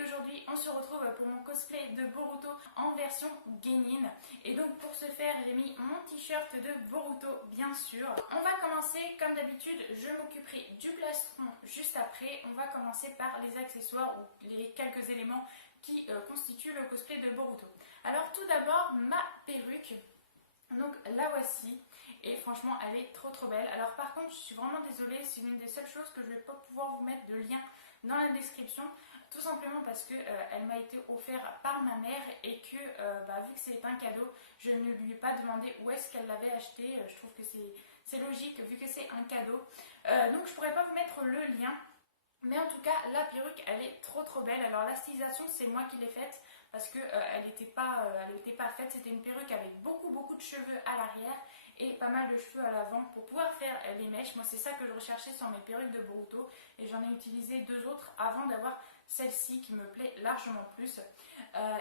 et aujourd'hui on se retrouve pour mon cosplay de Boruto en version Genin. Et donc pour ce faire j'ai mis mon t-shirt de Boruto bien sûr. On va commencer comme d'habitude, je m'occuperai du plastron juste après. On va commencer par les accessoires ou les quelques éléments qui constituent le cosplay de Boruto. Alors tout d'abord ma perruque. Donc la voici et franchement elle est trop belle. Alors par contre je suis vraiment désolée, c'est l'une des seules choses que je ne vais pas pouvoir vous mettre de lien dans la description, tout simplement parce que elle m'a été offerte par ma mère et que vu que c'est un cadeau, je ne lui ai pas demandé où est-ce qu'elle l'avait acheté. Je trouve que c'est logique vu que c'est un cadeau, donc je pourrais pas vous mettre le lien. Mais en tout cas, la perruque, elle est trop belle. Alors la stylisation, c'est moi qui l'ai faite parce que elle n'était pas faite. C'était une perruque avec beaucoup de cheveux à l'arrière et pas mal de cheveux à l'avant pour pouvoir faire les mèches. Moi, c'est ça que je recherchais sur mes perruques de Boruto et j'en ai utilisé deux autres avant d'avoir celle-ci qui me plaît largement plus.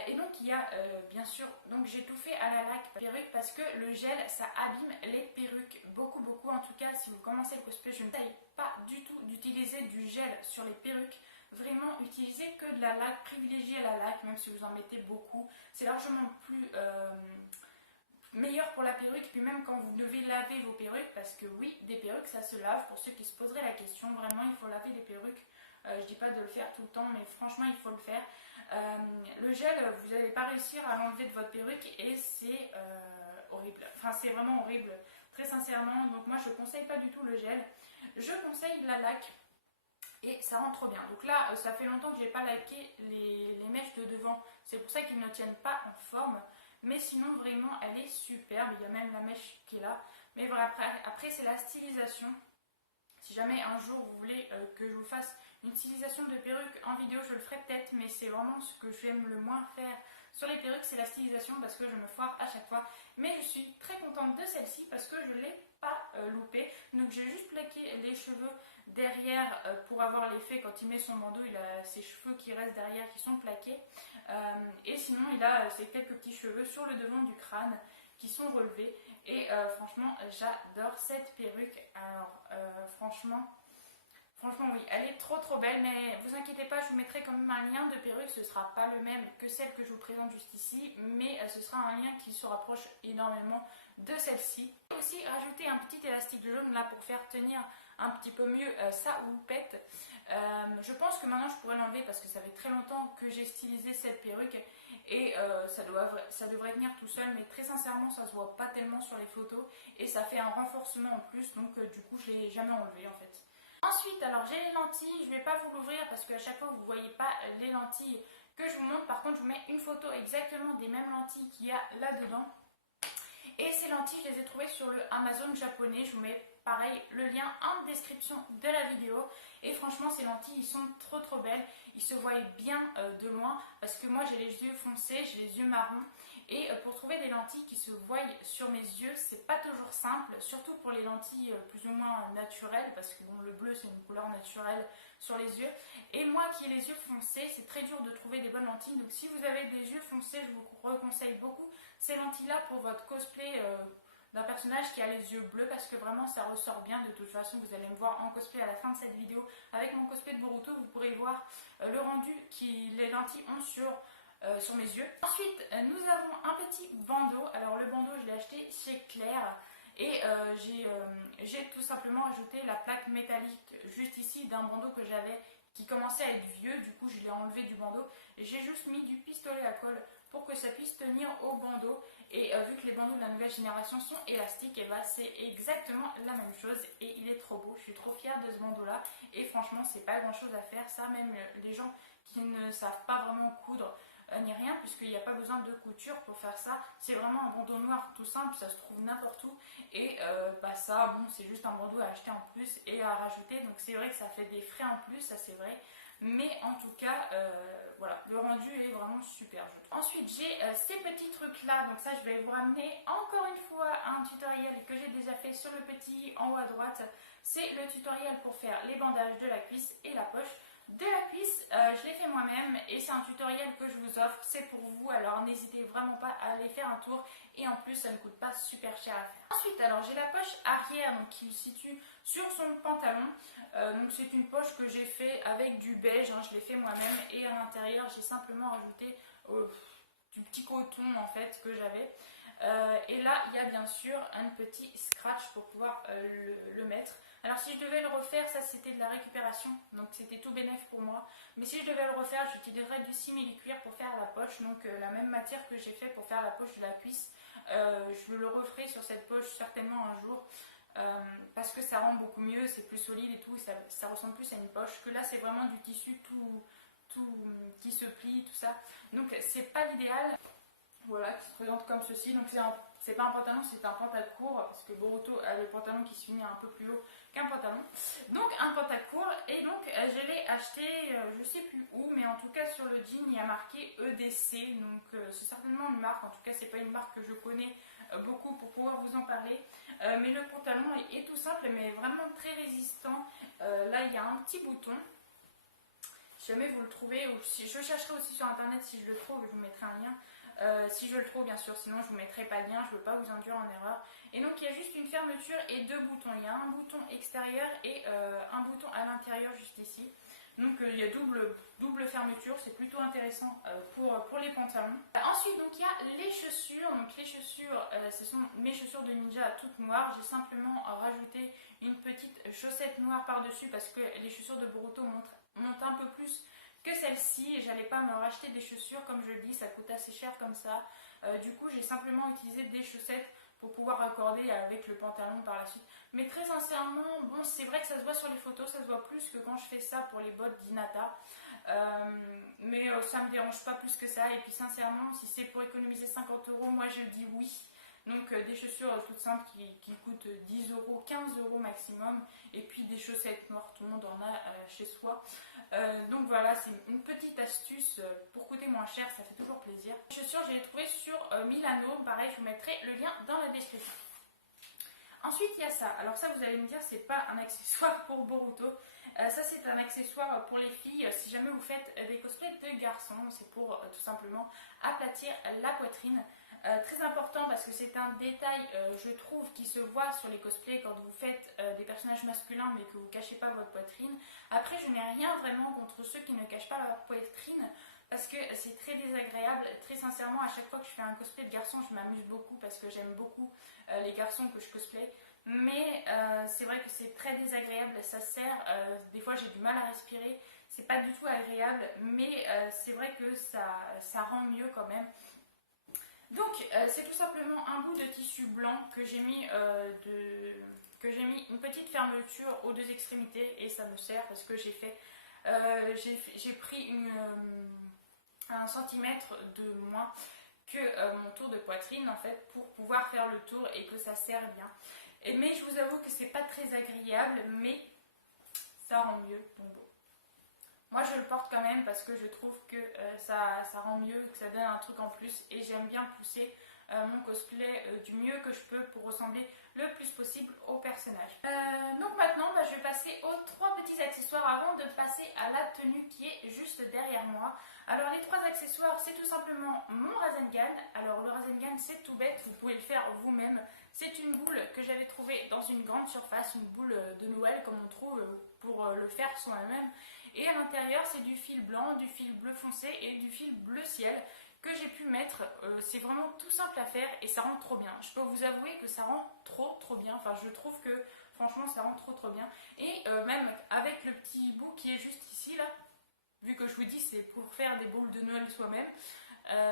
Et donc il y a bien sûr, donc j'ai tout fait à la laque perruque parce que le gel ça abîme les perruques beaucoup. En tout cas, si vous commencez le cosplay, je ne taille pas du tout d'utiliser du gel sur les perruques. Vraiment, utilisez que de la laque, privilégiez la laque, même si vous en mettez beaucoup. C'est largement plus meilleur pour la perruque, puis même quand vous devez laver vos perruques, parce que oui, des perruques ça se lave, pour ceux qui se poseraient la question, vraiment il faut laver les perruques. Je dis pas de le faire tout le temps, mais franchement il faut le faire. Le gel, vous n'allez pas réussir à l'enlever de votre perruque et c'est horrible. Enfin c'est vraiment horrible, très sincèrement. Donc moi je conseille pas du tout le gel. Je conseille la laque et ça rend trop bien. Donc là ça fait longtemps que j'ai pas laqué les mèches de devant. C'est pour ça qu'ils ne tiennent pas en forme. Mais sinon vraiment elle est superbe. Il y a même la mèche qui est là. Mais voilà, après c'est la stylisation. Si jamais un jour vous voulez que je vous fasse une stylisation de perruque en vidéo, je le ferai peut-être, mais c'est vraiment ce que j'aime le moins faire sur les perruques, c'est la stylisation parce que je me foire à chaque fois. Mais je suis très contente de celle-ci parce que je ne l'ai pas loupée. Donc j'ai juste plaqué les cheveux derrière pour avoir l'effet quand il met son bandeau, il a ses cheveux qui restent derrière qui sont plaqués. Et sinon il a ses quelques petits cheveux sur le devant du crâne qui sont relevés et franchement j'adore cette perruque. Alors franchement oui, elle est trop belle, mais vous inquiétez pas, je vous mettrai quand même un lien de perruque. Ce sera pas le même que celle que je vous présente juste ici, mais ce sera un lien qui se rapproche énormément de celle-ci. Aussi rajouter un petit élastique jaune là pour faire tenir un petit peu mieux sa houppette. Je pense que maintenant je pourrais l'enlever parce que ça fait très longtemps que j'ai stylisé cette perruque et ça devrait tenir tout seul, mais très sincèrement ça se voit pas tellement sur les photos et ça fait un renforcement en plus, donc du coup je l'ai jamais enlevé en fait. Ensuite, alors j'ai les lentilles, je ne vais pas vous l'ouvrir parce qu'à chaque fois vous ne voyez pas les lentilles que je vous montre. Par contre, je vous mets une photo exactement des mêmes lentilles qu'il y a là-dedans. Et ces lentilles, je les ai trouvées sur le Amazon japonais. Je vous mets pareil le lien en description de la vidéo. Et franchement, ces lentilles, ils sont trop belles. Ils se voient bien de loin parce que moi, j'ai les yeux foncés, j'ai les yeux marrons. Et pour trouver des lentilles qui se voient sur mes yeux, c'est pas toujours simple. Surtout pour les lentilles plus ou moins naturelles parce que bon, le bleu, c'est une couleur naturelle sur les yeux. Et moi qui ai les yeux foncés, c'est très dur de trouver des bonnes lentilles. Donc si vous avez des yeux foncés, je vous reconseille beaucoup ces lentilles-là pour votre cosplay d'un personnage qui a les yeux bleus parce que vraiment ça ressort bien. De toute façon vous allez me voir en cosplay à la fin de cette vidéo avec mon cosplay de Boruto. Vous pourrez voir le rendu que les lentilles ont sur mes yeux. Ensuite nous avons un petit bandeau. Alors le bandeau je l'ai acheté chez Claire et j'ai tout simplement ajouté la plaque métallique juste ici d'un bandeau que j'avais qui commençait à être vieux. Du coup je l'ai enlevé du bandeau et j'ai juste mis du pistolet à colle pour que ça puisse tenir au bandeau. Et vu que les bandeaux de la nouvelle génération sont élastiques, et bah c'est exactement la même chose et il est trop beau. Je suis trop fière de ce bandeau là et franchement c'est pas grand chose à faire ça, même les gens qui ne savent pas vraiment coudre ni rien, puisqu'il n'y a pas besoin de couture pour faire ça. C'est vraiment un bandeau noir tout simple, ça se trouve n'importe où et ça bon c'est juste un bandeau à acheter en plus et à rajouter, donc c'est vrai que ça fait des frais en plus, ça c'est vrai. Mais en tout cas, voilà, le rendu est vraiment super. Ensuite, j'ai ces petits trucs là. Donc ça, je vais vous ramener encore une fois un tutoriel que j'ai déjà fait sur le petit en haut à droite. C'est le tutoriel pour faire les bandages de la cuisse et la poche. de la cuisse, je l'ai fait moi-même et c'est un tutoriel que je vous offre, c'est pour vous, alors n'hésitez vraiment pas à aller faire un tour et en plus ça ne coûte pas super cher à faire. Ensuite, alors j'ai la poche arrière donc, qui se situe sur son pantalon, donc c'est une poche que j'ai fait avec du beige, hein, je l'ai fait moi-même et à l'intérieur j'ai simplement rajouté du petit coton en fait que j'avais. Et là il y a bien sûr un petit scratch pour pouvoir le mettre. Alors si je devais le refaire, ça c'était de la récupération, donc c'était tout bénef pour moi. Mais si je devais le refaire, j'utiliserais du simili-cuir pour faire la poche, donc la même matière que j'ai fait pour faire la poche de la cuisse. Je le referai sur cette poche certainement un jour, parce que ça rend beaucoup mieux, c'est plus solide et tout, ça ressemble plus à une poche, que là c'est vraiment du tissu tout qui se plie, tout ça. Donc c'est pas l'idéal. Voilà, qui se présente comme ceci. Donc c'est pas un pantalon, c'est un pantalon court, parce que Boruto a le pantalon qui se finit un peu plus haut qu'un pantalon. Donc un pantalon court, et donc je l'ai acheté, je sais plus où, mais en tout cas sur le jean il y a marqué EDC, donc c'est certainement une marque, en tout cas c'est pas une marque que je connais beaucoup pour pouvoir vous en parler. Mais le pantalon est tout simple, mais vraiment très résistant. Là il y a un petit bouton. Si jamais vous le trouvez, ou si je chercherai aussi sur internet, si je le trouve, je vous mettrai un lien. Si je le trouve bien sûr, sinon je vous mettrai pas de lien, je ne veux pas vous induire en erreur. Et donc il y a juste une fermeture et deux boutons. Il y a un bouton extérieur et un bouton à l'intérieur juste ici. Donc il y a double fermeture, c'est plutôt intéressant pour les pantalons. Ensuite donc il y a les chaussures. Donc les chaussures, ce sont mes chaussures de ninja toutes noires. J'ai simplement rajouté une petite chaussette noire par-dessus parce que les chaussures de Boruto montent un peu plus que celle-ci. J'allais pas me racheter des chaussures, comme je le dis, ça coûte assez cher comme ça. Du coup j'ai simplement utilisé des chaussettes pour pouvoir raccorder avec le pantalon par la suite. Mais très sincèrement, bon, c'est vrai que ça se voit sur les photos, ça se voit plus que quand je fais ça pour les bottes d'Hinata. Mais ça me dérange pas plus que ça. Et puis sincèrement, si c'est pour économiser 50 €, moi je dis oui. Donc des chaussures toutes simples qui coûtent 10 €, 15 € maximum. Et puis des chaussettes noires, tout le monde en a chez soi. Donc voilà, c'est une petite astuce pour coûter moins cher, ça fait toujours plaisir. Les chaussures, je les ai trouvées sur Milano. Pareil, je vous mettrai le lien dans la description. Ensuite, il y a ça. Alors ça, vous allez me dire, c'est pas un accessoire pour Boruto. Ça, c'est un accessoire pour les filles. Si jamais vous faites des cosplays de garçons, c'est pour tout simplement aplatir la poitrine. Très important parce que c'est un détail, je trouve, qui se voit sur les cosplays quand vous faites des personnages masculins mais que vous ne cachez pas votre poitrine. Après, je n'ai rien vraiment contre ceux qui ne cachent pas leur poitrine parce que c'est très désagréable. Très sincèrement, à chaque fois que je fais un cosplay de garçon, je m'amuse beaucoup parce que j'aime beaucoup les garçons que je cosplay. Mais c'est vrai que c'est très désagréable, ça serre, des fois j'ai du mal à respirer, c'est pas du tout agréable, mais c'est vrai que ça rend mieux quand même. Donc c'est tout simplement un bout de tissu blanc que j'ai mis une petite fermeture aux deux extrémités et ça me sert parce que j'ai pris un centimètre de moins que mon tour de poitrine en fait pour pouvoir faire le tour et que ça serre bien. Mais je vous avoue que c'est pas très agréable, mais ça rend mieux. Donc bon. Moi je le porte quand même parce que je trouve que ça rend mieux, que ça donne un truc en plus et j'aime bien pousser mon cosplay du mieux que je peux pour ressembler le plus possible au personnage. Donc maintenant je vais passer aux trois petits accessoires avant de passer à la tenue qui est juste derrière moi. Alors les trois accessoires, c'est tout simplement mon Rasengan. Alors le Rasengan c'est tout bête, vous pouvez le faire vous-même. C'est une boule que j'avais trouvée dans une grande surface, une boule de Noël comme on trouve pour le faire soi-même. Et à l'intérieur c'est du fil blanc, du fil bleu foncé et du fil bleu ciel que j'ai pu mettre. C'est vraiment tout simple à faire et ça rend trop bien. Je peux vous avouer que ça rend trop bien. Enfin je trouve que franchement ça rend trop bien. Et même avec le petit bout qui est juste ici là, vu que je vous dis c'est pour faire des boules de Noël soi-même,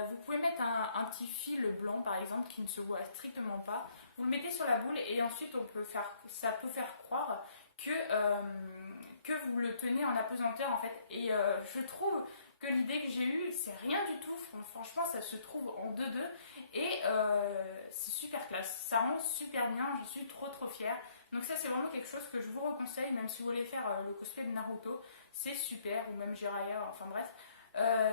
vous pouvez mettre un petit fil blanc par exemple qui ne se voit strictement pas. Vous le mettez sur la boule et ensuite ça peut faire croire que vous le tenez en apesanteur en fait. Et je trouve que l'idée que j'ai eue, c'est rien du tout. Franchement, ça se trouve en 2-2 et c'est super classe. Ça rend super bien, je suis trop fière. Donc ça, c'est vraiment quelque chose que je vous reconseille, même si vous voulez faire le cosplay de Naruto, c'est super, ou même Jiraiya, enfin bref,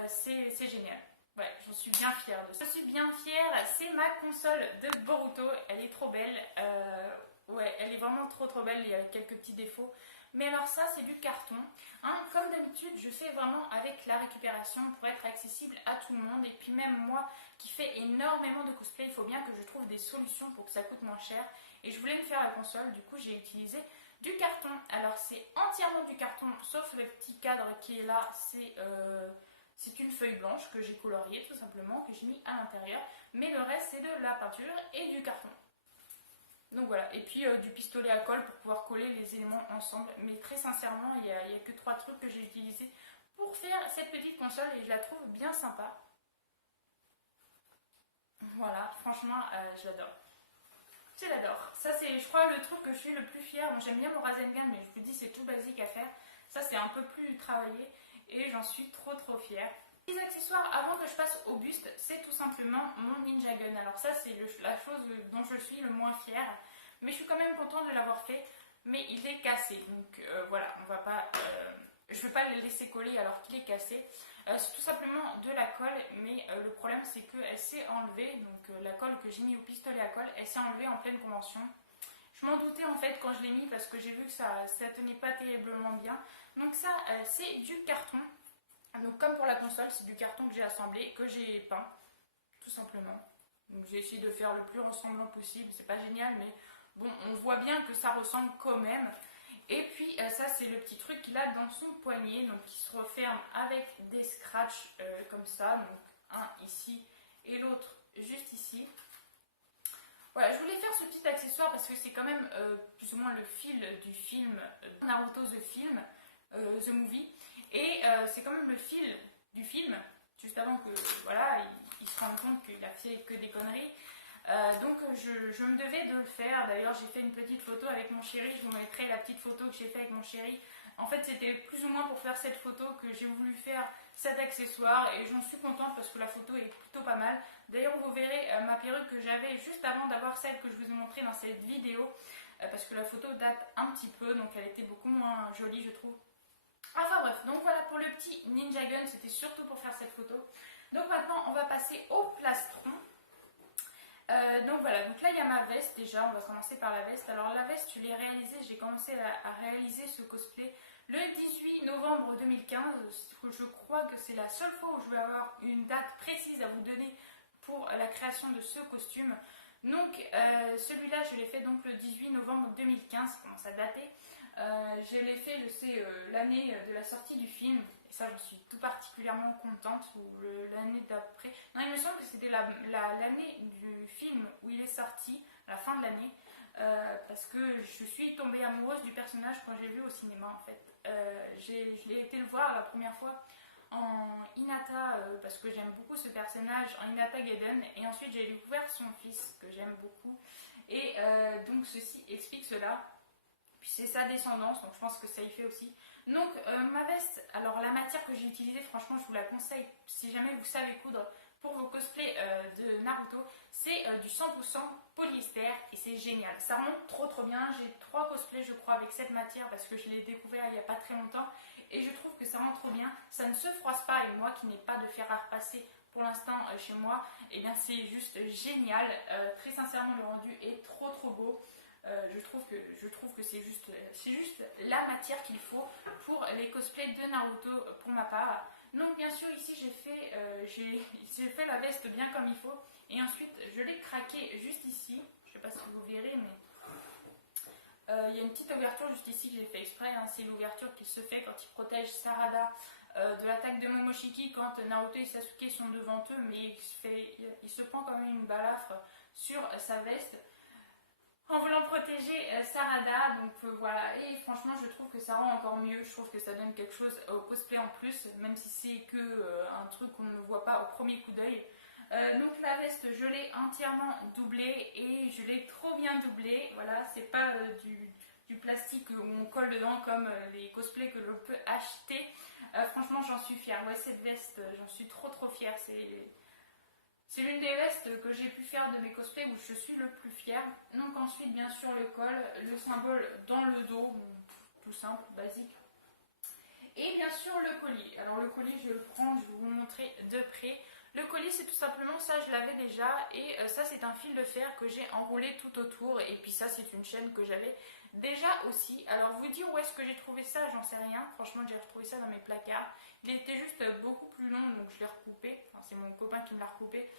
c'est génial. Ouais, j'en suis bien fière de ça. Je suis bien fière, c'est ma console de Boruto, elle est trop belle. Ouais, elle est vraiment trop belle, il y a quelques petits défauts. Mais alors ça, c'est du carton. Hein, comme d'habitude, je fais vraiment avec la récupération pour être accessible à tout le monde. Et puis même moi, qui fais énormément de cosplay, il faut bien que je trouve des solutions pour que ça coûte moins cher. Et je voulais me faire la console, du coup j'ai utilisé du carton. Alors c'est entièrement du carton, sauf le petit cadre qui est là, c'est une feuille blanche que j'ai coloriée tout simplement, que j'ai mis à l'intérieur. Mais le reste, c'est de la peinture et du carton. Donc voilà, et puis du pistolet à colle pour pouvoir coller les éléments ensemble. Mais très sincèrement, il n'y a que 3 trucs que j'ai utilisés pour faire cette petite console et je la trouve bien sympa. Voilà, franchement, je l'adore. Je l'adore. Ça, c'est, je crois, le truc que je suis le plus fière. Bon, j'aime bien mon Rasengan, mais je vous dis, c'est tout basique à faire. Ça, c'est un peu plus travaillé et j'en suis trop fière. Les accessoires, avant que je passe au buste, c'est tout simplement mon Ninja Gun. Alors ça, c'est la chose dont je suis le moins fière. Mais je suis quand même contente de l'avoir fait. Mais il est cassé. Donc voilà, on va pas... je ne vais pas le laisser coller alors qu'il est cassé. C'est tout simplement de la colle, mais le problème c'est qu'elle s'est enlevée. Donc la colle que j'ai mis au pistolet à colle, elle s'est enlevée en pleine convention. Je m'en doutais en fait quand je l'ai mis parce que j'ai vu que ça tenait pas terriblement bien. Donc ça, c'est du carton. Donc comme pour la console, c'est du carton que j'ai assemblé, que j'ai peint, tout simplement. Donc j'ai essayé de faire le plus ressemblant possible. C'est pas génial, mais bon, on voit bien que ça ressemble quand même. Et puis ça, c'est le petit truc qu'il a dans son poignet, donc qui se referme avec des scratchs comme ça. Donc un ici et l'autre juste ici. Voilà, je voulais faire ce petit accessoire parce que c'est quand même plus ou moins le fil du film Naruto The Film, The Movie. Et c'est quand même le fil du film, juste avant que voilà, il se rende compte qu'il a fait que des conneries. Donc je me devais de le faire. D'ailleurs j'ai fait une petite photo avec mon chéri. Je vous mettrai la petite photo que j'ai fait avec mon chéri. En fait c'était plus ou moins pour faire cette photo que j'ai voulu faire cet accessoire. Et j'en suis contente parce que la photo est plutôt pas mal. D'ailleurs vous verrez ma perruque que j'avais juste avant d'avoir celle que je vous ai montrée dans cette vidéo. Parce que la photo date un petit peu. Donc elle était beaucoup moins jolie je trouve. Enfin bref, donc voilà pour le petit Ninja Gun. C'était surtout pour faire cette photo. Donc maintenant on va passer au plastron. Donc voilà, donc là il y a ma veste déjà, on va commencer par la veste. Alors la veste, je l'ai réalisée, j'ai commencé à réaliser ce cosplay le 18 novembre 2015. Je crois que c'est la seule fois où je vais avoir une date précise à vous donner pour la création de ce costume. Donc celui-là, je l'ai fait donc le 18 novembre 2015, ça commence à dater. Je l'ai fait, je sais, l'année de la sortie du film. Ça, je suis tout particulièrement contente, ou l'année d'après. Non, il me semble que c'était l'année du film où il est sorti, la fin de l'année, parce que je suis tombée amoureuse du personnage quand j'ai vu au cinéma, en fait. Je l'ai été le voir la première fois en Hinata, parce que j'aime beaucoup ce personnage, en Hinata Gaiden, et ensuite j'ai découvert son fils, que j'aime beaucoup, et donc ceci explique cela. Puis c'est sa descendance, donc je pense que ça y fait aussi. Donc ma veste, alors la matière que j'ai utilisée, franchement je vous la conseille si jamais vous savez coudre pour vos cosplays de Naruto, c'est du 100% polyester et c'est génial. Ça remonte trop bien, j'ai 3 cosplays je crois avec cette matière parce que je l'ai découvert il n'y a pas très longtemps et je trouve que ça rend trop bien, ça ne se froisse pas et moi qui n'ai pas de fer à repasser pour l'instant chez moi, et bien c'est juste génial, très sincèrement le rendu est trop beau. Je trouve que c'est juste la matière qu'il faut pour les cosplays de Naruto pour ma part. Donc bien sûr ici j'ai fait la veste bien comme il faut et ensuite je l'ai craqué juste ici. Je ne sais pas si vous verrez mais il y a une petite ouverture juste ici que j'ai fait exprès. Hein. C'est l'ouverture qui se fait quand il protège Sarada de l'attaque de Momoshiki quand Naruto et Sasuke sont devant eux, mais il se prend quand même une balafre sur sa veste en voulant protéger Sarada. Donc voilà, et franchement je trouve que ça rend encore mieux. Je trouve que ça donne quelque chose au cosplay en plus, même si c'est que un truc qu'on ne voit pas au premier coup d'œil. Donc la veste je l'ai entièrement doublée et je l'ai trop bien doublée. Voilà, c'est pas du plastique où on colle dedans comme les cosplays que l'on peut acheter. Franchement j'en suis fière. Ouais, cette veste j'en suis trop fière. C'est l'une des vestes que j'ai pu faire de mes cosplays où je suis le plus fière. Donc ensuite bien sûr le col, le symbole dans le dos, tout simple, basique. Et bien sûr le collier. Alors le collier je le prends, je vais vous montrer de près. Le collier collier, c'est tout simplement ça, je l'avais déjà. Et ça, c'est un fil de fer que j'ai enroulé tout autour. Et puis ça, c'est une chaîne que j'avais déjà aussi. Alors, vous dire où est-ce que j'ai trouvé ça, j'en sais rien. Franchement, j'ai retrouvé ça dans mes placards. Il était juste beaucoup plus long, donc je l'ai recoupé. Enfin, c'est mon copain qui me l'a recoupé.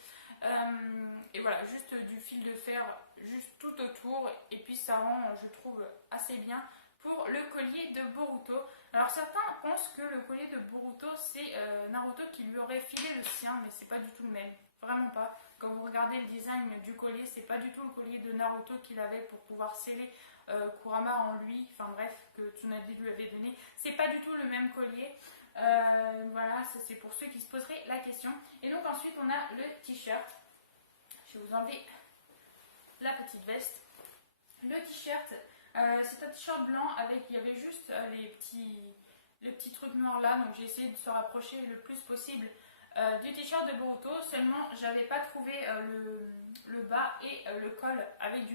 Et voilà, juste du fil de fer, juste tout autour. Et puis ça rend, je trouve, assez bien pour le collier de Boruto. Alors certains pensent que le collier de Boruto, c'est Naruto qui lui aurait filé le sien, mais c'est pas du tout le même. Vraiment pas. Quand vous regardez le design du collier, c'est pas du tout le collier de Naruto qu'il avait pour pouvoir sceller Kurama en lui. Enfin bref, que Tsunade lui avait donné. C'est pas du tout le même collier. Voilà, c'est pour ceux qui se poseraient la question. Et donc ensuite on a le t-shirt. Je vais vous enlever la petite veste. Le t-shirt, c'est un t-shirt blanc avec, il y avait juste les petits trucs noirs là, donc j'ai essayé de se rapprocher le plus possible du t-shirt de Boruto. Seulement j'avais pas trouvé le bas et le col avec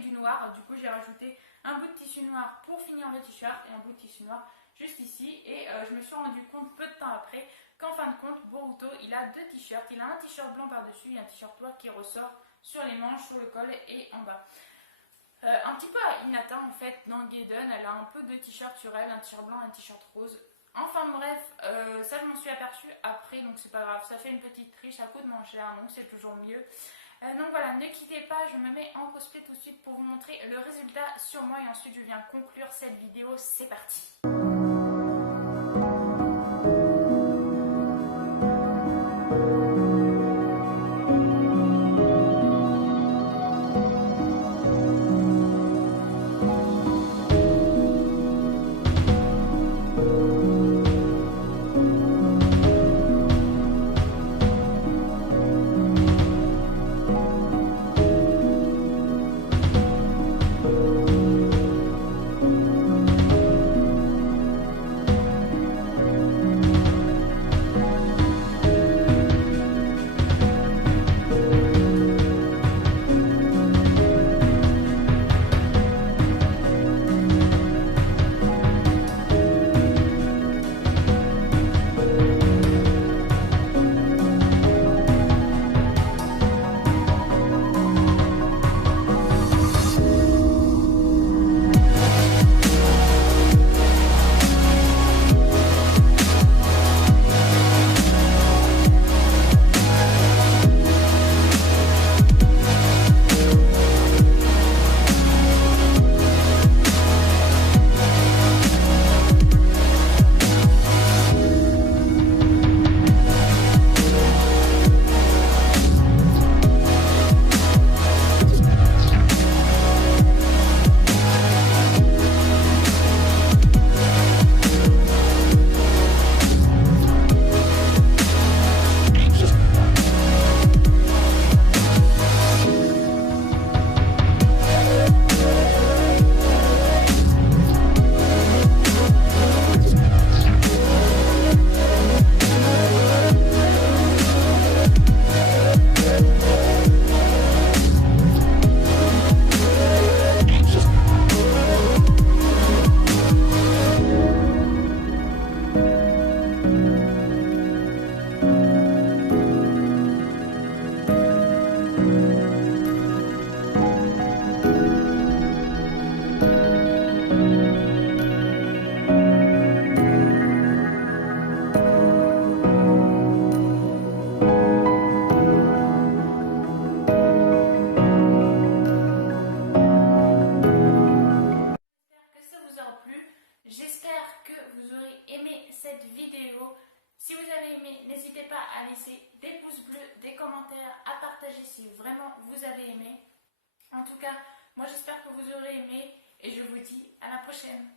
du noir. Du coup j'ai rajouté un bout de tissu noir pour finir le t-shirt et un bout de tissu noir juste ici. Et je me suis rendu compte peu de temps après qu'en fin de compte Boruto il a deux t-shirts. Il a un t-shirt blanc par dessus et un t-shirt noir qui ressort sur les manches, sur le col et en bas. Un petit peu à Hinata en fait dans Gaiden, elle a un peu de t-shirt sur elle, un t-shirt blanc, un t-shirt rose. Enfin bref, ça je m'en suis aperçue après, donc c'est pas grave, ça fait une petite triche, ça coûte moins cher, donc c'est toujours mieux. Donc voilà, ne quittez pas, je me mets en cosplay tout de suite pour vous montrer le résultat sur moi et ensuite je viens conclure cette vidéo, c'est parti. Si vous avez aimé, n'hésitez pas à laisser des pouces bleus, des commentaires, à partager si vraiment vous avez aimé. En tout cas, moi j'espère que vous aurez aimé et je vous dis à la prochaine.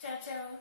Ciao ciao.